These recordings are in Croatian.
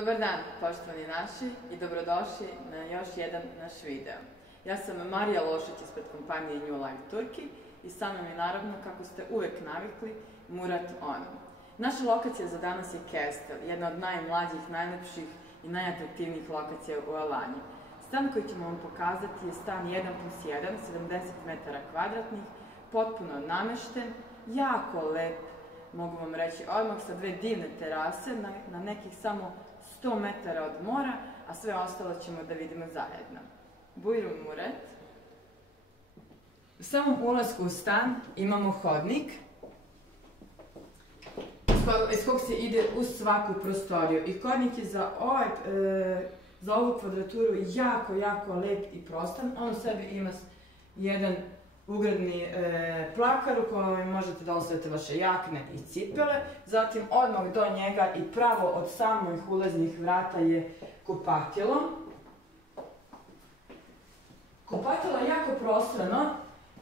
Dobar dan, poštovani naši, i dobrodošli na još jedan naš video. Ja sam Marija Lošić ispred kompanije New Life Turkey i sa mnom je naravno, kako ste uvek navikli, Murat Onom. Naša lokacija za danas je Kestel, jedna od najmlađih, najlepših i najatraktivnijih lokacija u Alanji. Stan koji ćemo vam pokazati je stan 1+1, 70 metara kvadratnih, potpuno namešten, jako lep, mogu vam reći, odmah sa dve divne terase na nekih samo 100 metara od mora, a sve ostalo ćemo da vidimo zajedno. Bujrum Murat. U samom ulasku u stan imamo hodnik iz kog se ide u svaku prostoriju i hodnik je za ovu kvadraturu jako lep i prostan. On u sebi ima jedan ugradni plakar u kojem možete da ostavite vaše jakne i cipele. Zatim odmah do njega i pravo od samih ulaznih vrata je kupatilo. Kupatilo je jako prostrano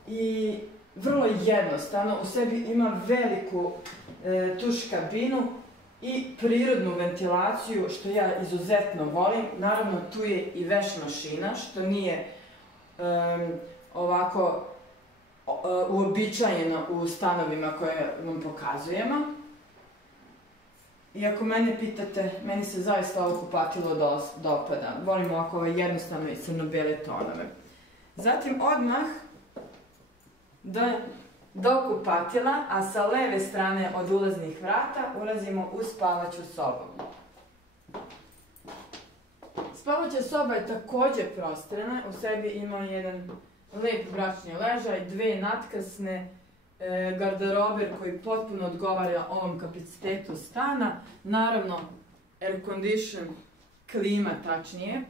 i vrlo jednostavno. U sebi ima veliku tuš kabinu i prirodnu ventilaciju, što ja izuzetno volim. Naravno, tu je i veš mašina, što nije ovako uobičajeno u stanovima koje vam pokazujemo. I ako mene pitate, meni se zaista ovo kupatilo dopada. Volim ovako jednostavne i crno-bele tonove. Zatim odmah do kupatila, a sa leve strane od ulaznih vrata ulazimo u spavaću sobu. Spavaća soba je takođe prostrana, u sebi ima jedan lep bračni ležaj, dve natkasne garderobe koji potpuno odgovara ovom kapacitetu stana. Naravno, air condition, klima tačnije,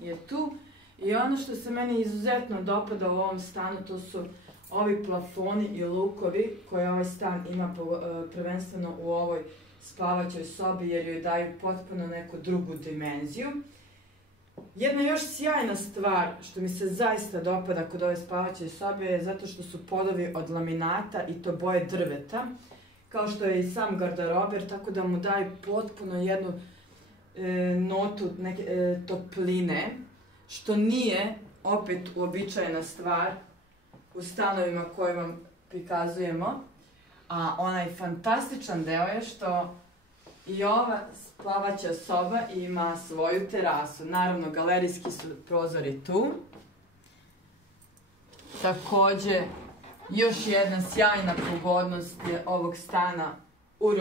je tu. I ono što se meni izuzetno dopada u ovom stanu, to su ovi plafoni i lukovi koje ovaj stan ima prvenstveno u ovoj spavaćoj sobi, jer joj daju potpuno neku drugu dimenziju. Jedna još sjajna stvar što mi se zaista dopada kod ove spavaće sobe je zato što su podovi od laminata i to boje drveta, kao što je i sam garderober, tako da mu daju potpuno jednu notu topline, što nije opet uobičajena stvar u stanovima koje vam prikazujemo. A onaj fantastičan deo je što i ova spavaća soba ima svoju terasu. Naravno, galerijski su prozori tu. Takođe, još jedna sjajna pogodnost je ovog stana u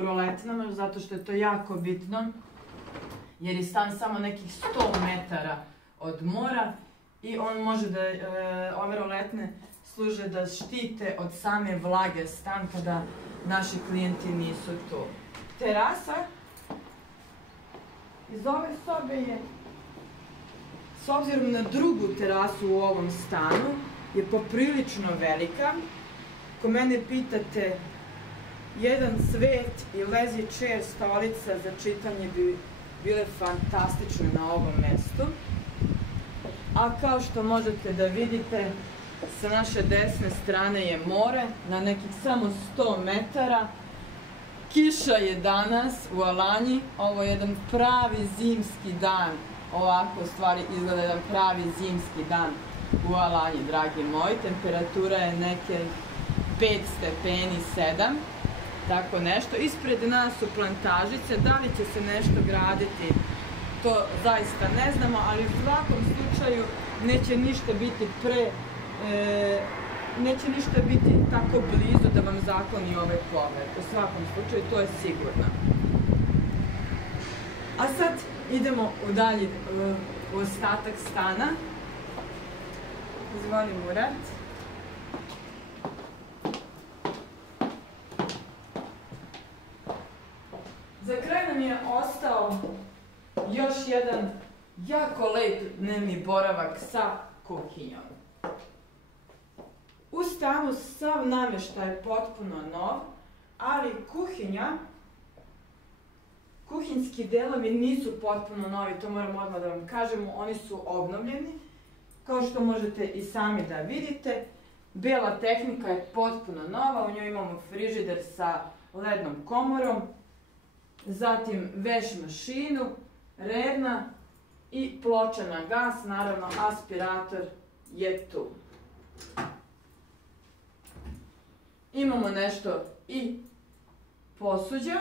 roletnama, zato što je to jako bitno, jer je stan samo nekih 100 metara od mora i on može da, ove roletne služe da štite od same vlage stan kada naši klijenti nisu tu. Terasa iz ove sobe je, s obzirom na drugu terasu u ovom stanu, je poprilično velika. Ako mene pitate, jedan svet i lazy chair stolica za čitanje bi bile fantastične na ovom mestu. A kao što možete da vidite, sa naše desne strane je more, na nekih samo 100 metara. Kiša je danas u Alanji, ovo je jedan pravi zimski dan, ovako u stvari izgleda jedan pravi zimski dan u Alanji, dragi moji. Temperatura je neke 5 stepeni, 7, tako nešto. Ispred nas su plantažice, da li će se nešto graditi, to zaista ne znamo, ali u svakom slučaju neće ništa biti tako blizu da vam zakloni ovaj pogled. U svakom slučaju, to je sigurno. A sad idemo u ostatak stana. Izvoli Murat. Za kraj nam je ostao još jedan jako lep dnevni boravak sa kuhinjom. U stanu sav nameštaj je potpuno nov, ali kuhinjski delovi nisu potpuno novi, to moram odmah da vam kažemo, oni su obnovljeni. Kao što možete i sami da vidite, bela tehnika je potpuno nova, u njoj imamo frižider sa lednom komorom, zatim veš mašinu, revna i ploča na gas, naravno aspirator je tu. Imamo nešto i posuđa,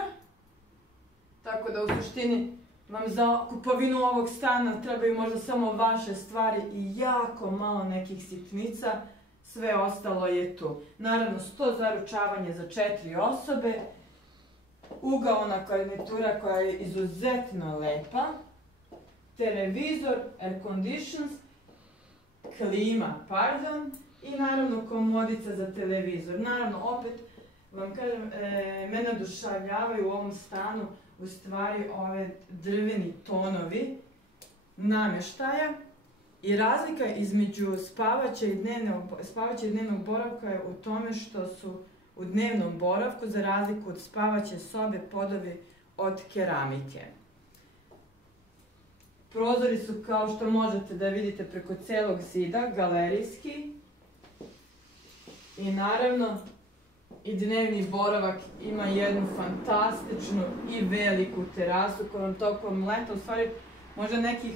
tako da u suštini vam za kupovinu ovog stana trebaju možda samo vaše stvari i jako malo nekih sitnica, sve ostalo je tu. Naravno, sto za ručavanje za 4 osobe, ugaona garnitura koja je izuzetno lepa, televizor, air conditions, klima, pardon, i naravno komodica za televizor. Naravno, opet vam kažem, mene oduševljavaju u ovom stanu u stvari ove drveni tonovi namještaja i razlika između spavaće i dnevnog boravka je u tome što su u dnevnom boravku, za razliku od spavaće sobe, podovi od keramike. Prozori su, kao što možete da vidite, preko celog zida, galerijski. I naravno, i dnevni boravak ima jednu fantastičnu i veliku terasu koja vam tokom leta, u stvari možda nekih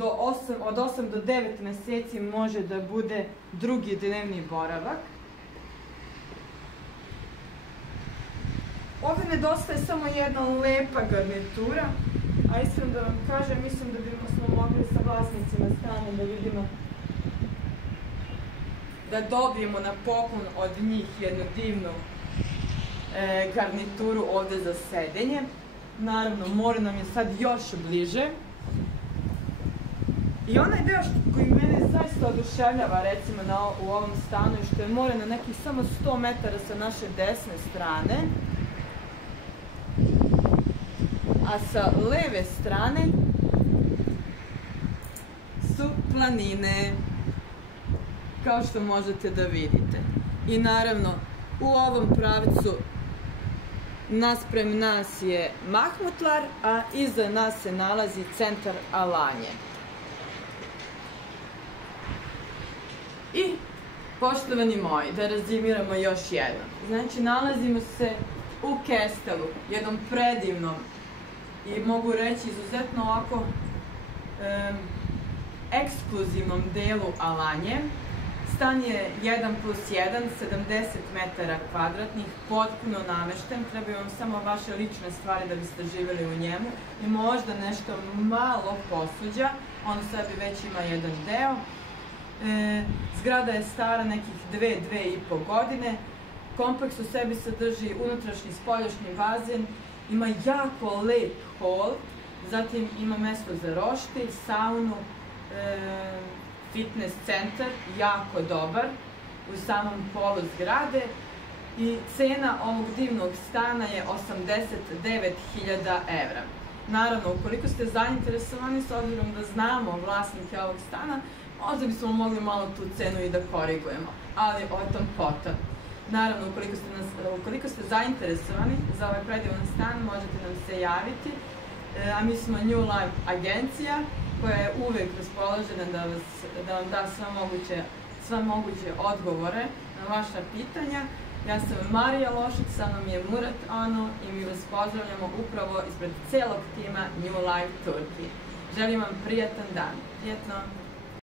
od 8 do 9 meseci može da bude drugi dnevni boravak. Ovdje nedostaje samo jedna lepa garnitura, a iskreno da vam kažem, mislim da bismo mogli sa vlasnicima stana da vidimo, da dobijemo na poklon od njih jednu divnu garnituru ovdje za sedenje. Naravno, more nam je sad još bliže. I onaj deo koji mene zaista oduševljava, recimo, u ovom stanu, je što je more na nekih samo 100 metara sa naše desne strane, a sa leve strane su planine, kao što možete da vidite. I naravno, u ovom pravcu nasprem nas je Mahmutlar, a iza nas se nalazi centar Alanje. I, poštovani moji, da rezimiramo još jednom. Znači, nalazimo se u Kestelu, jednom predivnom i mogu reći izuzetno ovako ekskluzivnom delu Alanje. Stan je 1+1, 70 metara kvadratnih, potpuno namešten, trebaju vam samo vaše lične stvari da biste živjeli u njemu i možda nešto malo posuđa, on u sebi već ima jedan deo. Zgrada je stara nekih 2,5 godine, kompleks u sebi sadrži unutrašnji i spoljašnji bazen, ima jako lep hol, zatim ima mesto za roštilj, saunu, fitness centar, jako dobar, u samom polu zgrade i cena ovog divnog stana je 89.000 evra. Naravno, ukoliko ste zainteresovani, s obzirom da znamo vlasnike ovog stana, možda bismo mogli malo tu cenu i da korigujemo, ali o tom potom. Naravno, ukoliko ste zainteresovani za ovaj predivan stan, možete nam se javiti, a mi smo New Life agencija koja je uvek raspoložena da vam da sve moguće odgovore na vaša pitanja. Ja sam Marija Lošić, sa mnom je Murat Ano i mi vas pozdravljamo upravo ispred celog tima New Life Turkey. Želim vam prijatan dan. Prijetno!